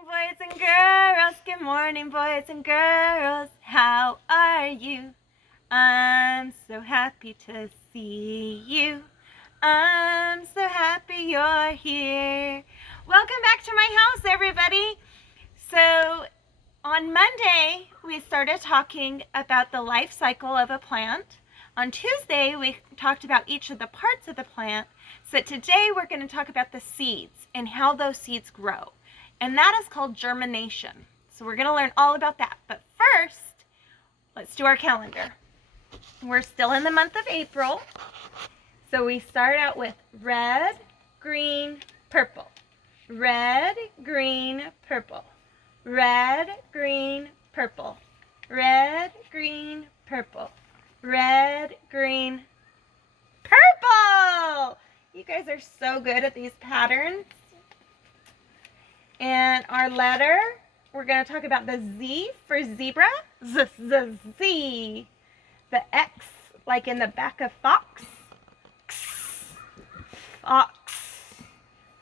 boys and girls. Good morning, boys and girls. How are you? I'm so happy to see you. I'm so happy you're here. Welcome back to my house, everybody. So, on Monday, we started talking about the life cycle of a plant. On Tuesday, we talked about each of the parts of the plant. So today, we're going to talk about the seeds and how those seeds grow. And that is called germination. So we're going to learn all about that. But first, let's do our calendar. We're still in the month of April. So we start out with red, green, purple. Red, green, purple. Red, green, purple. Red, green, purple. Red, green, purple! You guys are so good at these patterns. And our letter, we're going to talk about the Z for zebra. Z. The X, like in the back of fox. X, fox.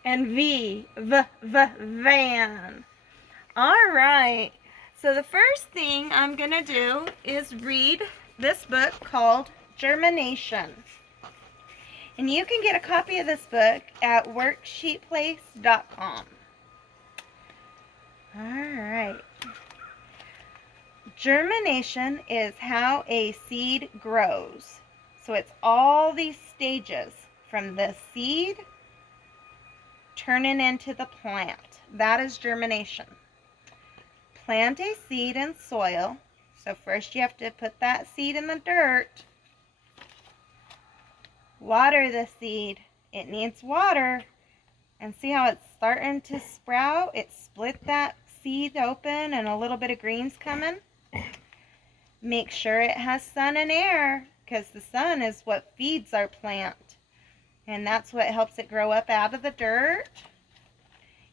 And V, van. All right. So the first thing I'm going to do is read this book called Germination. And you can get a copy of this book at worksheetplace.com. All right. Germination is how a seed grows. So it's all these stages from the seed turning into the plant. That is germination. Plant a seed in soil. So first you have to put that seed in the dirt. Water the seed. It needs water. And see how it's starting to sprout? It split that seed open and a little bit of green's coming. Make sure it has sun and air, because the sun is what feeds our plant. And that's what helps it grow up out of the dirt.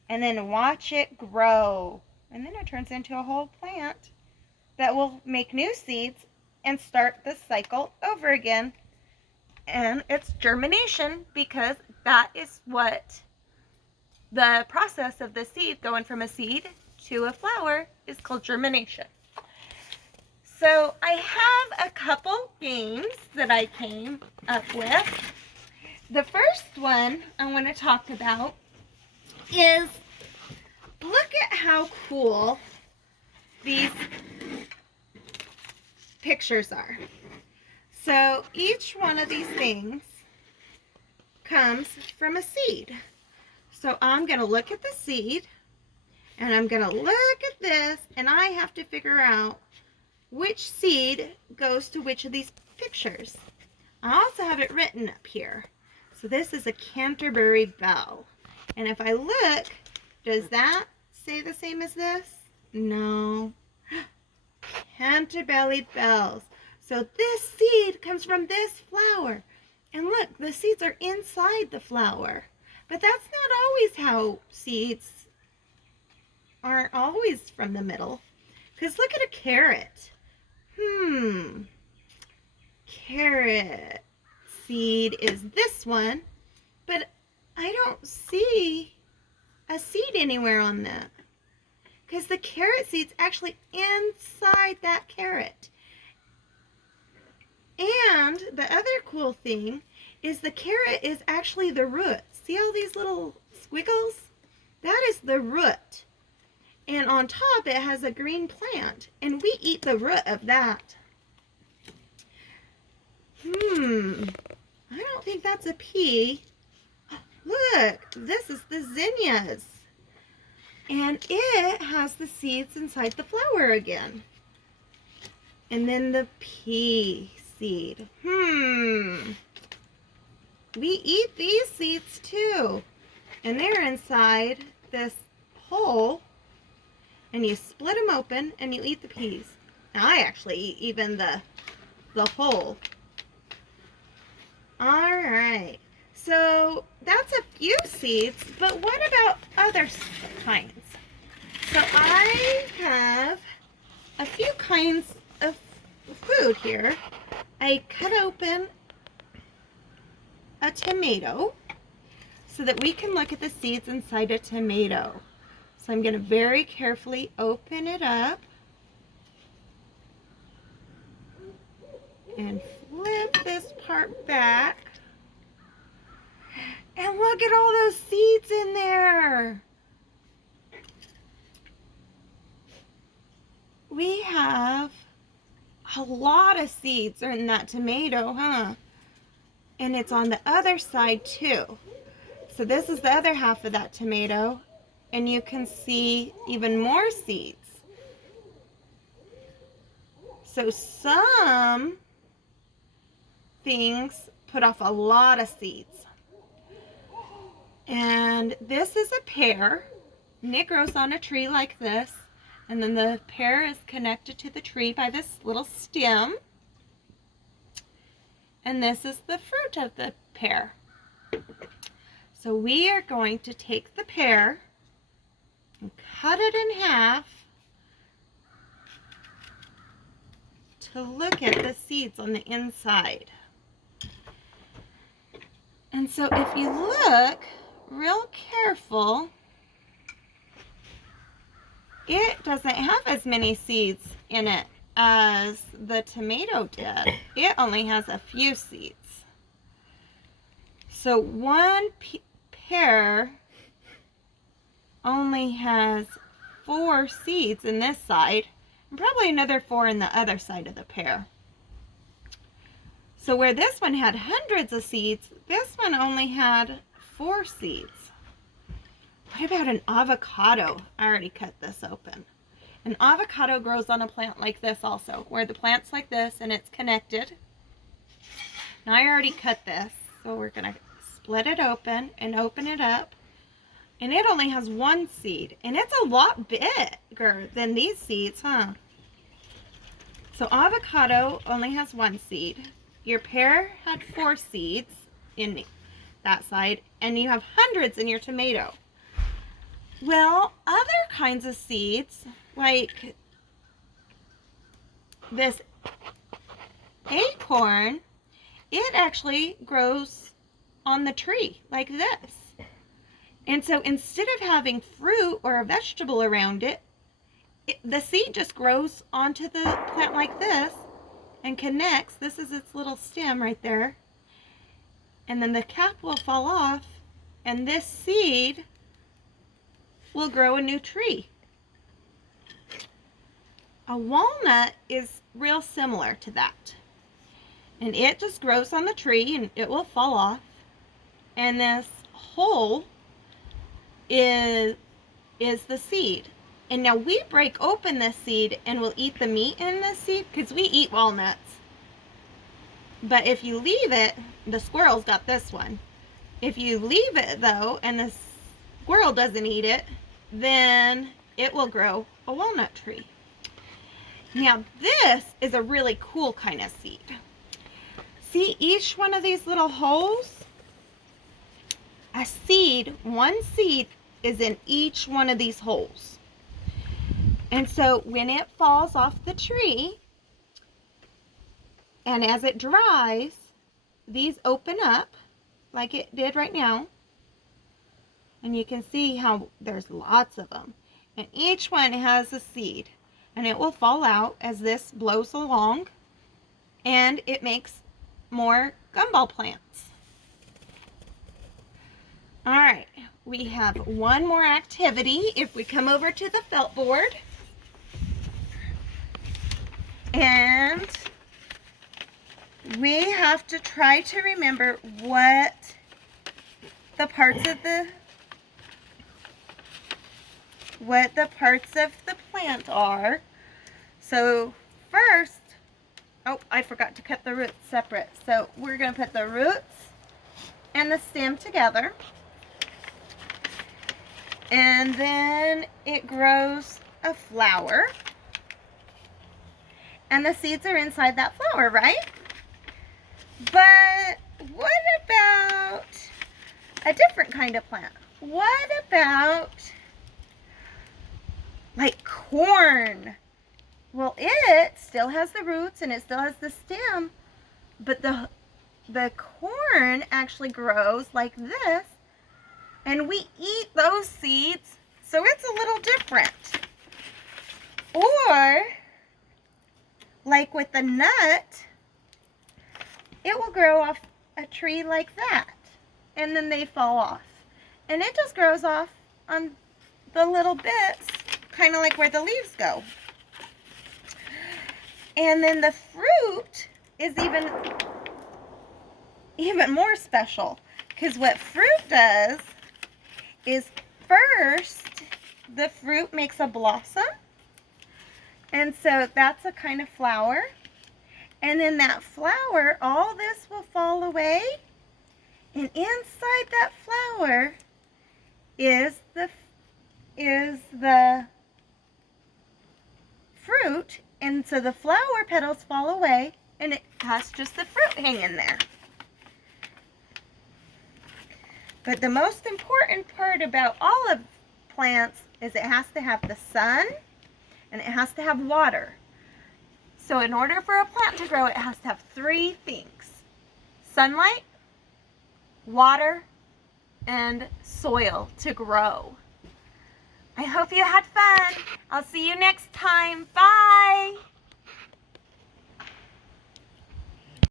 And then watch it grow. And then it turns into a whole plant that will make new seeds and start the cycle over again. And it's germination, because that is what the process of the seed going from a seed to a flower is called germination. So I have a couple games that I came up with. The first one I want to talk about is, look at how cool these pictures are. So each one of these things comes from a seed. So I'm going to look at the seed, and I'm going to look at this, and I have to figure out which seed goes to which of these pictures. I also have it written up here. So this is a Canterbury bell. And if I look, does that say the same as this? No. Canterbury bells. So this seed comes from this flower. And look, the seeds are inside the flower. But that's not always how seeds aren't always from the middle. Because look at a carrot. Carrot seed is this one. But I don't see a seed anywhere on that. Because the carrot seed's actually inside that carrot. And the other cool thing is the carrot is actually the root. See all these little squiggles? That is the root. And on top it has a green plant. And we eat the root of that. I don't think that's a pea. Look, this is the zinnias. And it has the seeds inside the flower again. And then the pea seed. We eat these seeds too. And they're inside this hole. And you split them open and you eat the peas. Now I actually eat even the hole. Alright. So that's a few seeds, but what about other kinds? So I have a few kinds of food here. I cut open a tomato so that we can look at the seeds inside a tomato. So I'm going to very carefully open it up and flip this part back. And look at all those seeds in there. We have a lot of seeds in that tomato, huh? And it's on the other side too. So this is the other half of that tomato, and you can see even more seeds. So some things put off a lot of seeds. And this is a pear, and it grows on a tree like this. And then the pear is connected to the tree by this little stem. And this is the fruit of the pear. So we are going to take the pear and cut it in half to look at the seeds on the inside. And so if you look real careful, it doesn't have as many seeds in it as the tomato did. It only has a few seeds. So one pear only has 4 seeds in this side, and probably another 4 in the other side of the pear. So where this one had hundreds of seeds, this one only had 4 seeds. What about an avocado? I already cut this open. An avocado grows on a plant like this also, where the plant's like this and it's connected. Now I already cut this, so we're going to split it open and open it up. And it only has 1 seed, and it's a lot bigger than these seeds, huh? So avocado only has 1 seed. Your pear had 4 seeds in that side, and you have hundreds in your tomato. Well, other kinds of seeds, like this acorn, it actually grows on the tree like this. And so instead of having fruit or a vegetable around it, the seed just grows onto the plant like this and connects. This is its little stem right there. And then the cap will fall off, and this seed will grow a new tree. A walnut is real similar to that. And it just grows on the tree and it will fall off. And this hole is the seed. And now we break open this seed and we'll eat the meat in this seed because we eat walnuts. But if you leave it, the squirrel's got this one. If you leave it though and the squirrel doesn't eat it, then it will grow a walnut tree. Now this is a really cool kind of seed. See each one of these little holes? A seed, 1 seed is in each one of these holes. And so when it falls off the tree, and as it dries, these open up like it did right now. And you can see how there's lots of them. And each one has a seed. And it will fall out as this blows along. And it makes more gumball plants. Alright, we have one more activity. If we come over to the felt board. And we have to try to remember what the parts of the plant are. So first, oh, I forgot to cut the roots separate. So we're going to put the roots and the stem together. And then it grows a flower. And the seeds are inside that flower, right? But what about a different kind of plant? What about like corn? Well, it still has the roots and it still has the stem, but the corn actually grows like this, and we eat those seeds So it's a little different. Or, like with the nut, it will grow off a tree like that. And then they fall off. And it just grows off on the little bits, kind of like where the leaves go. And then the fruit is even more special, because what fruit does is first the fruit makes a blossom, and so that's a kind of flower, and then that flower, all this will fall away, and inside that flower is the fruit, and so the flower petals fall away and it has just the fruit hanging there. But the most important part about all of plants is it has to have the sun and it has to have water. So in order for a plant to grow, it has to have 3 things: sunlight, water, and soil to grow. I hope you had fun. I'll see you next time. Bye.